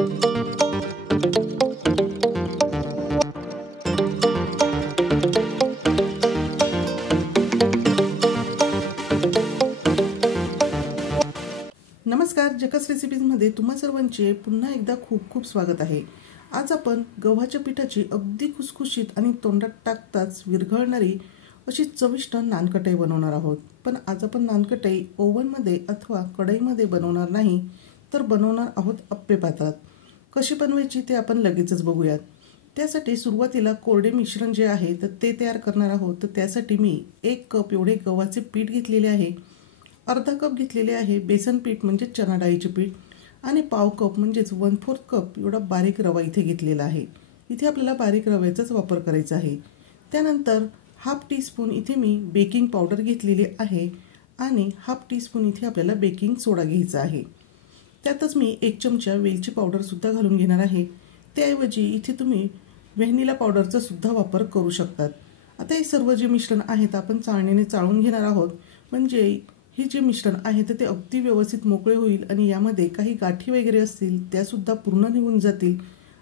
नमस्कार, जकस रेसिपीजमध्ये तुम्हा सर्वांचे पुन्हा एकदा खूप खूप स्वागत आहे। आज आपण गव्हाच्या पिठाची अगदी खुसखुशीत आणि तोंडात टाकताच विरघळणारी अशी चविष्ट नानकटाई बनवणार आहोत। पण आज आपण नानकटाई ओव्हनमध्ये अथवा कढईमध्ये बनवणार नाही, तर बनवणार आहोत अप्पे पात्रात। कशी बनवायची ते आपण लगेचच बघूयात। त्यासाठी सुरुवातीला कोरडे मिश्रण जे आहे तर ते तयार करणार आहोत। तर त्यासाठी मी 1 कप एवढे गव्हाचे पीठ घेतलेले आहे, अर्धा कप घेतलेले आहे बेसन पीठ म्हणजे चना डाळीचे पीठ, आणि पाव कप म्हणजेच 1/4 कप एवढा बारीक रवा इथे घेतलेला आहे। इथे आपल्याला बारीक रव्याचाच वापर करायचा आहे। त्यानंतर हाफ टीस्पून इथे मी बेकिंग पावडर घेतलेली आहे आणि हाफ टीस्पून इथे आपल्याला बेकिंग सोडा घ्यायचा आहे। त्यातच मी 1 चमचा वेलची पावडर सुद्धा घालून घेणार आहे। त्याऐवजी इथे तुम्ही व्हॅनिला पावडरचा सुद्धा वापर करू शकतात। आता हे सर्व जे मिश्रण आहेत आपण चाळणीने चाळून घेणार आहोत, म्हणजे हे जे मिश्रण आहे ते अगदी व्यवस्थित मोकळे होईल आणि यामध्ये काही गाठी वगैरे असतील त्या सुद्धा पूर्ण निघून जातील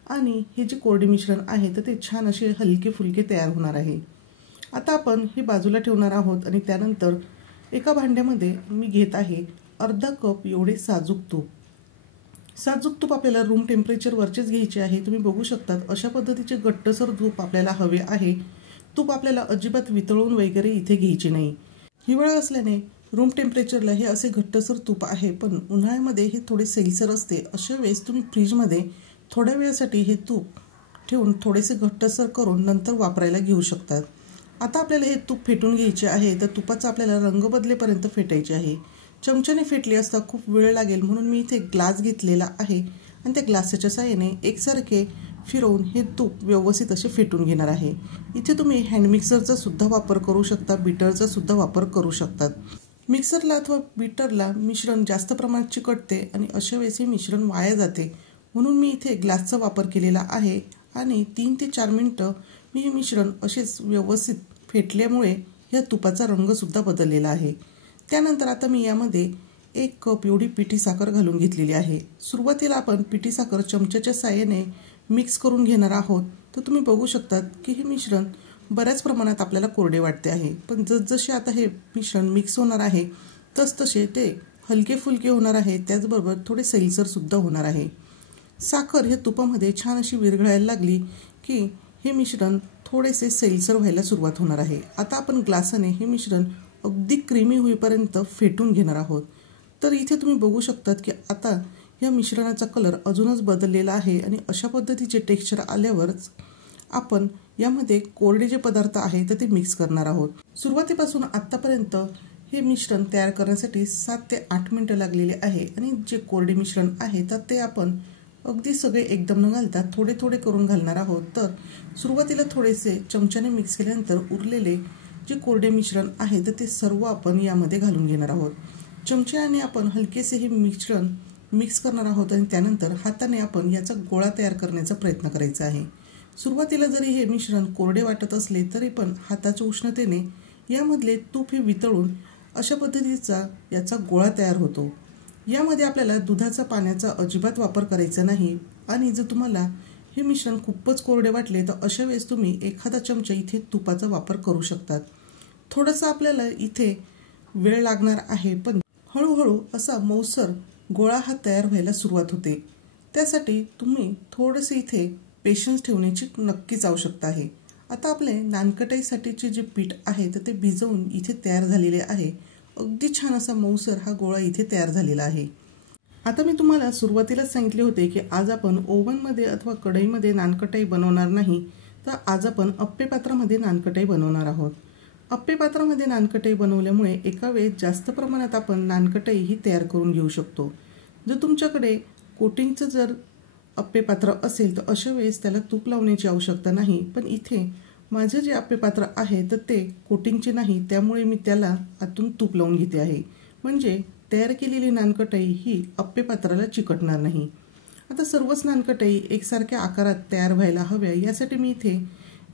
आणि हे जे कोरडे मिश्रण आहे ते छान असे हलके फुलके तयार होणार आहे। आता आपण हे बाजूला ठेवणार आहोत आणि त्यानंतर एका भांड्यामध्ये मी घेत आहे अर्धा कप एवढे साजूक तूप। साजूक तूप आपल्याला रूम टेम्परेचरवरचेच घ्यायचे आहे। तुम्ही बघू शकता अशा पद्धतीचे घट्टसर तूप आपल्याला हवे आहे। तूप आपल्याला अजिबात वितळून वगैरे इथे घ्यायचे नाही। हिवाळा असल्याने रूम टेम्परेचरला हे असे घट्टसर तूप आहे, पण उन्हाळ्यामध्ये हे थोडे सैलसर असते। अशा वेळेस तुम्ही फ्रीजमध्ये थोड्या वेळासाठी हे तूप ठेवून थोडेसे घट्टसर करून नंतर वापरायला घेऊ शकतात। आता आपल्याला हे तूप फेटून घ्यायचे आहे। तर तुपाचा आपल्याला रंग बदलेपर्यंत फेटायचे आहे। चमच्याने फेटले असता खूप वेळ लागेल, म्हणून मी इथे ग्लास घेतलेला आहे आणि त्या ग्लासाच्या साहाय्याने एकसारखे फिरवून हे तूप व्यवस्थित असे फेटून घेणार आहे। इथे तुम्ही हँड मिक्सरचा सुद्धा वापर करू शकता, बीटरचा सुद्धा वापर करू शकतात। मिक्सरला अथवा बीटरला मिश्रण जास्त प्रमाणात चिकटते आणि अशा वेळेस हे मिश्रण वाया जाते, म्हणून मी इथे ग्लासचा वापर केलेला आहे आणि 3 ते 4 मिनिटं मी हे मिश्रण असेच व्यवस्थित फेटल्यामुळे या तुपाचा रंग सुद्धा बदललेला आहे। त्यानंतर आता मी यामध्ये 1 कप एवढी पिठी साखर घालून घेतलेली आहे। सुरुवातीला आपण पिठी साखर चमच्याच्या साहाय्याने मिक्स करून घेणार आहोत। तर तुम्ही बघू शकता की हे मिश्रण बऱ्याच प्रमाणात आपल्याला कोरडे वाटते आहे, पण जसजसे आता हे मिश्रण मिक्स होणार आहे तसतसे ते हलके फुलके होणार आहे, त्याचबरोबर थोडे सैलसर सुद्धा होणार आहे। साखर हे तुपामध्ये छान अशी विरघळायला लागली की हे मिश्रण थोडेसे सैलसर व्हायला सुरुवात होणार आहे। आता आपण ग्लासाने हे मिश्रण अगदी क्रीमी होईपर्यंत फेटून घेणार आहोत। तर इथे तुम्ही बघू शकता की आता या मिश्रणाचा कलर अजूनच बदललेला आहे आणि अशा पद्धतीचे टेक्स्चर आल्यावरच आपण यामध्ये कोरडे जे पदार्थ आहेत ते मिक्स करणार आहोत। सुरुवातीपासून आतापर्यंत हे मिश्रण तयार करण्यासाठी 7 ते 8 मिनिटं लागलेले आहे आणि जे कोरडे मिश्रण आहे तर ते आपण अगदी सगळे एकदम न घालता थोडे थोडे करून घालणार आहोत। तर सुरुवातीला थोडेसे चमच्याने मिक्स केल्यानंतर उरलेले जे कोरडे मिश्रण आहे तर ते सर्व आपण यामध्ये घालून घेणार आहोत। चमच्याने आपण हलकेसे हे मिश्रण मिक्स करणार आहोत आणि त्यानंतर हाताने आपण याचा गोळा तयार करण्याचा प्रयत्न करायचा आहे। सुरुवातीला जरी हे मिश्रण कोरडे वाटत असले तरी पण हाताच्या उष्णतेने यामधले तूप हे वितळून अशा पद्धतीचा याचा गोळा तयार होतो। यामध्ये आपल्याला दुधाचा पाण्याचा अजिबात वापर करायचा नाही आणि जर तुम्हाला हे मिश्रण खूपच कोरडे वाटले तर अशा वेळेस तुम्ही एखादा चमचा इथे तुपाचा वापर करू शकतात। थोडंसं आपल्याला इथे वेळ लागणार आहे, पण हळूहळू असा मऊसर गोळा हा तयार व्हायला सुरुवात होते। त्यासाठी तुम्ही थोडेसे इथे पेशन्स ठेवण्याची नक्कीच आवश्यकता आहे। आता आपले नानकटाईसाठीचे जे पीठ आहे तर ते भिजवून इथे तयार झालेले आहे। अगदी छान असा मऊसर हा गोळा इथे तयार झालेला आहे। आता मी तुम्हाला सुरुवातीलाच सांगितले होते की आज आपण ओव्हनमध्ये अथवा कढईमध्ये नानकटाई बनवणार नाही, तर आज आपण अप्पे पात्रामध्ये नानकटाई बनवणार आहोत। अप्पे पात्रामध्ये नानकटाई बनवल्यामुळे एका वेळेस जास्त प्रमाणात आपण नानकटाई ही तयार करून घेऊ शकतो। जर तुमच्याकडे कोटिंगचं जर अप्पे पात्र असेल तर अशा वेळेस त्याला तूप लावण्याची आवश्यकता नाही, पण इथे माझे जे अप्पे पात्र आहे तर ते कोटिंगचे नाही, त्यामुळे मी त्याला आतून तूप लावून घेते आहे, म्हणजे तयार केलेली नानकटाई ही अप्पे पात्राला चिकटणार नाही। आता सर्वच नानकटाई एकसारख्या आकारात तयार व्हायला हव्या यासाठी मी इथे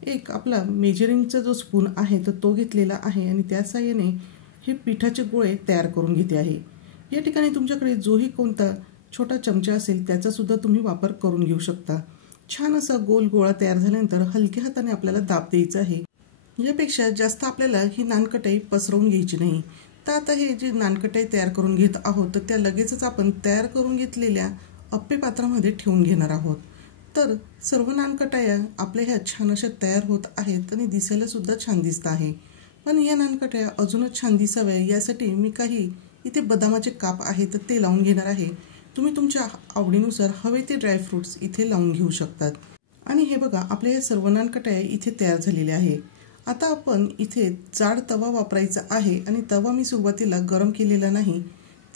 एक आपला मेजरिंगचा जो स्पून आहे तर तो घेतलेला आहे आणि त्या साहाय्याने हे पिठाचे गोळे तयार करून घेते आहे। या ठिकाणी तुमच्याकडे जोही कोणता छोटा चमचा असेल त्याचा सुद्धा तुम्ही वापर करून घेऊ शकता। छान असा गोल गोळा तयार झाल्यानंतर हलक्या हाताने आपल्याला दाब द्यायचा आहे। यापेक्षा जास्त आपल्याला ही नानकटाई पसरवून घ्यायची नाही। तर आता हे जे नानकटाई तयार करून घेत आहोत तर त्या लगेचच आपण तयार करून घेतलेल्या अप्पे पात्रामध्ये ठेवून घेणार आहोत। तर सर्व नानकटाया आपल्या ह्या छान अशा तयार होत आहेत आणि दिसायला सुद्धा छान दिसत आहे। पण या नानकटाया अजूनच छान दिसाव्या यासाठी मी काही इथे बदामाचे काप आहेत तर ते लावून घेणार आहे। तुम्ही तुमच्या आवडीनुसार हवे ते ड्रायफ्रुट्स इथे लावून घेऊ शकतात। आणि हे बघा आपल्या या सर्व नानकटाया इथे तयार झालेल्या आहे। आता आपण इथे जाड तवा वापरायचा आहे आणि तवा मी सुरुवातीला गरम केलेला नाही,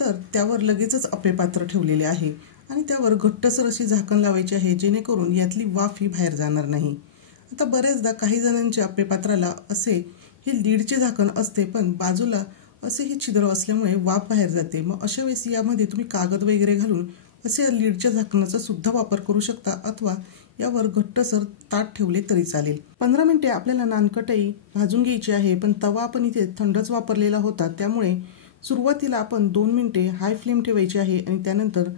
तर त्यावर लगेचच अप्पे पात्र ठेवलेले आहे आणि त्यावर घट्टसर अशी झाकण लावायचे आहे जेणेकरून यातली वाफ ही बाहेर जाणार नाही। आता बऱ्याचदा काही जणांच्या अप्पे पात्राला असे हे लीडचे झाकण असते पण बाजूला असे हे छिद्र असल्यामुळे वाफ बाहेर जाते। मग अशा वेळेस यामध्ये तुम्ही कागद वगैरे घालून असे लीडच्या झाकणाचा सुद्धा वापर करू शकता अथवा यावर घट्टसर ताट ठेवले तरी चालेल। 15 मिनिटे आपल्याला नानकटाई भाजून घ्यायची आहे, पण तवा आपण इथे थंडच वापरलेला होता त्यामुळे सुरुवातीला आपण 2 मिनिटे हाय फ्लेम ठेवायची आहे आणि त्यानंतर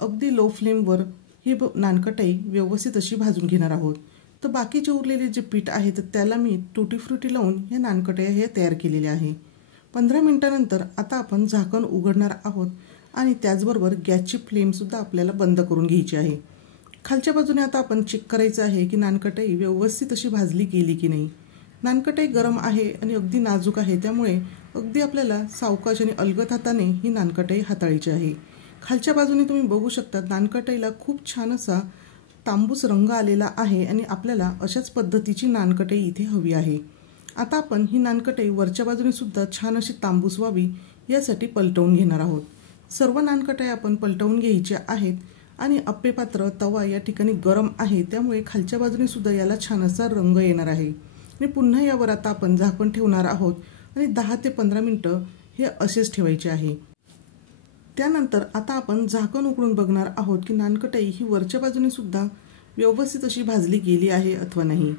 अगदी लो फ्लेमवर ही नानकटाई व्यवस्थित अशी भाजून घेणार आहोत। तर बाकीचे उरलेले जे पीठ आहे तर त्याला मी टुटी फ्रुटी लावून या नानकटाया हे तयार केलेले आहे। 15 मिनिटांनंतर आता आपण झाकण उघडणार आहोत आणि त्याचबरोबर गॅसची फ्लेम सुद्धा आपल्याला बंद करून घ्यायची आहे। खालच्या बाजूने आता आपण चेक करायचं आहे की नानकटाई व्यवस्थित अशी भाजली गेली की नाही। नानकटाई गरम आहे आणि अगदी नाजूक आहे त्यामुळे अगदी आपल्याला सावकाश आणि अलगद हाताने ही नानकटाई हाताळायची आहे। खालच्या बाजूने तुम्ही बघू शकता नानकटाईला खूप छान असा तांबूस रंग आलेला आहे आणि आपल्याला अशाच पद्धतीची नानकटाई इथे हवी आहे। आता आपण ही नानकटाई वरच्या बाजूने सुद्धा छान अशी तांबूस व्हावी यासाठी पलटवून घेणार आहोत। सर्व नानकटाई आपण पलटवून घ्यायच्या आहेत आणि अप्पे पात्र तवा या ठिकाणी गरम आहे त्यामुळे खालच्या बाजूने सुद्धा याला छान असा रंग येणार आहे आणि पुन्हा यावर आता आपण झाकण ठेवणार आहोत आणि 10 ते 15 मिनिटं हे असेच ठेवायचे आहे। त्यानंतर आता आपण झाकण उघडून बघणार आहोत की नानकटाई ही वरच्या बाजूने सुद्धा व्यवस्थित अशी भाजली गेली आहे अथवा नाही।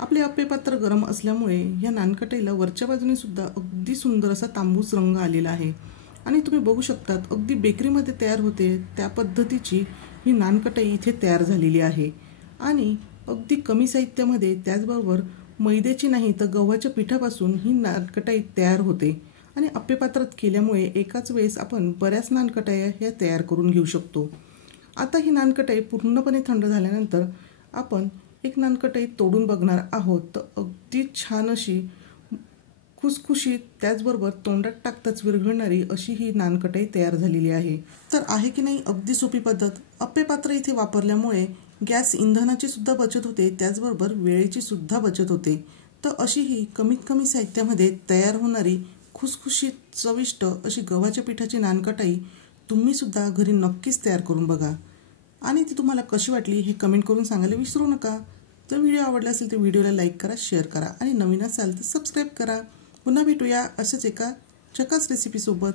आपले अप्पे पात्र गरम असल्यामुळे या नानकटाईला वरच्या बाजूने सुद्धा अगदी सुंदर असा तांबूस रंग आलेला आहे आणि तुम्ही बघू शकता अगदी बेकरीमध्ये तयार होते त्या पद्धतीची ही नानकटाई इथे तयार झालेली आहे आणि अगदी कमी साहित्यामध्ये त्याचबरोबर मैद्याची नाही तर गव्हाच्या पिठापासून ही नानकटाई तयार होते आणि अप्पे पात्रात केल्यामुळे एकाच वेळेस आपण बऱ्याच नानकटाया ह्या तयार करून घेऊ शकतो। आता ही नानकटाई पूर्णपणे थंड झाल्यानंतर आपण एक नानकटाई तोडून बघणार आहोत तर अगदी छान अशी खुसखुशीत त्याचबरोबर तोंडात टाकताच विरघळणारी अशी ही नानकटाई तयार झालेली आहे। तर आहे की नाही अगदी सोपी पद्धत। अप्पे पात्र इथे वापरल्यामुळे गॅस इंधनाची सुद्धा बचत होते त्याचबरोबर वेळेची सुद्धा बचत होते। तर अशी ही कमीत कमी साहित्यामध्ये तयार होणारी खुसखुशीत चविष्ट अशी गव्हाच्या पिठाची नानकटाई तुम्ही सुद्धा घरी नक्कीच तयार करून बघा आणि ती तुम्हाला कशी वाटली हे कमेंट करून सांगायला विसरू नका। जर व्हिडिओ आवडला असेल तर व्हिडिओला लाईक करा, शेअर करा आणि नवीन असाल तर सबस्क्राईब करा। पुन्हा भेटूया अशाच एका झकास रेसिपी सोबत।